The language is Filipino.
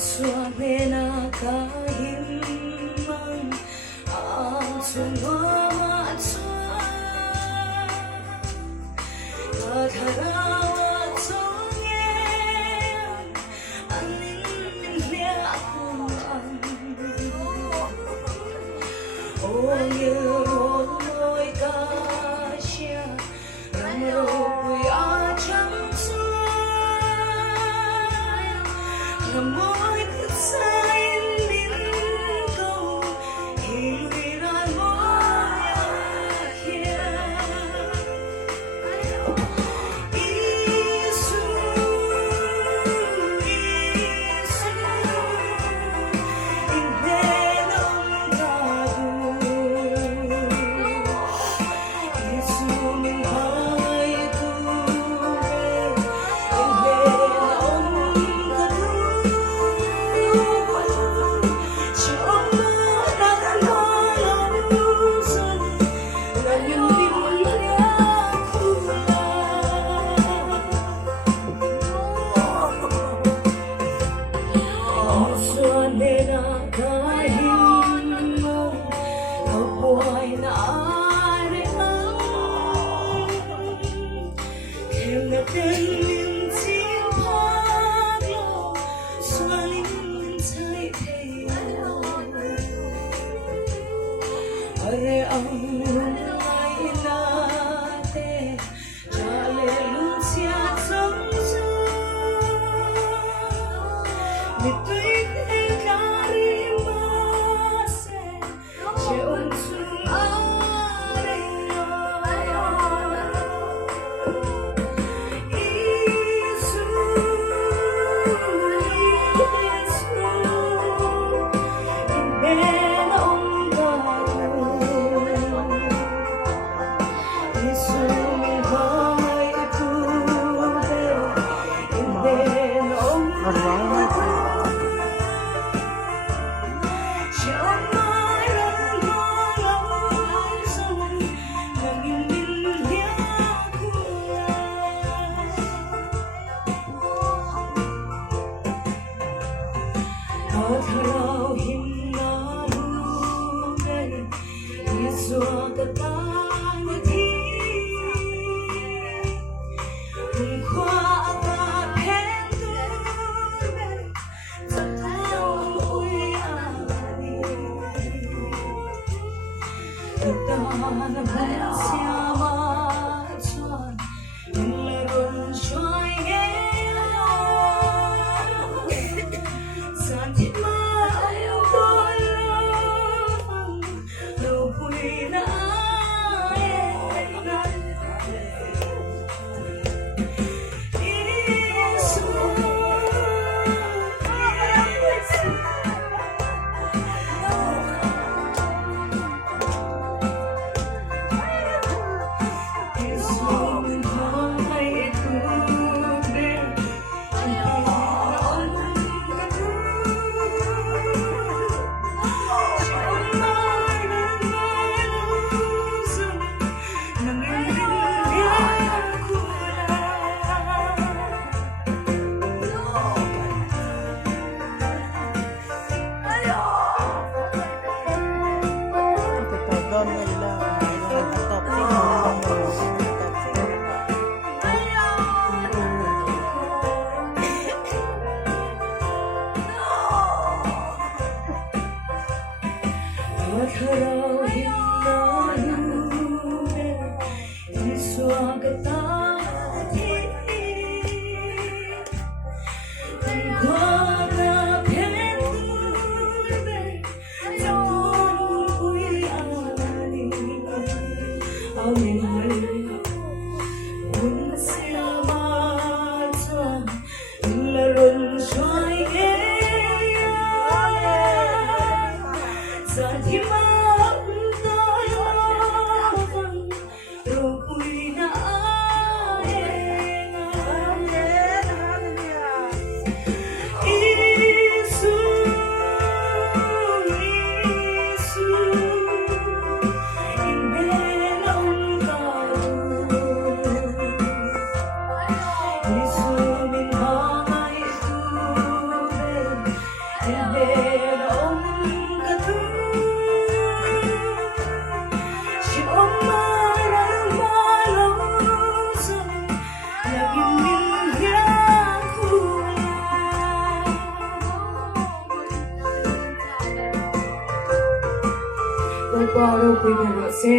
수안에 나가힘만 아무와 맞춰 가다라와 통해 안내하고 오늘로 너의 가시야 나무야 장수 나무의 사인 민도 이리란 모양이야 이수 인내 넘가고 예수님 바의 두배 인내 넘가고 정말 나는 우선 나는 수안에 나가힘은 덕보아의 나래한 갱나된 진파며 수안인 사이태요 어레 엉나이 나대 잘레루시아 정수 Nito'y karimase siyong sumareyo Isu, Isu Imenonggaru Isu milhay tube Imenonggaru Ataraw himnarugan Yesu katanagi Kung kwa akapendugan Sa taong uyari Nagtanamang siya matyan Nilaron siya'y Santi maayong dolong lupuy na ayan Isu တော့ပွားတော့ပြေးပြတော့စေ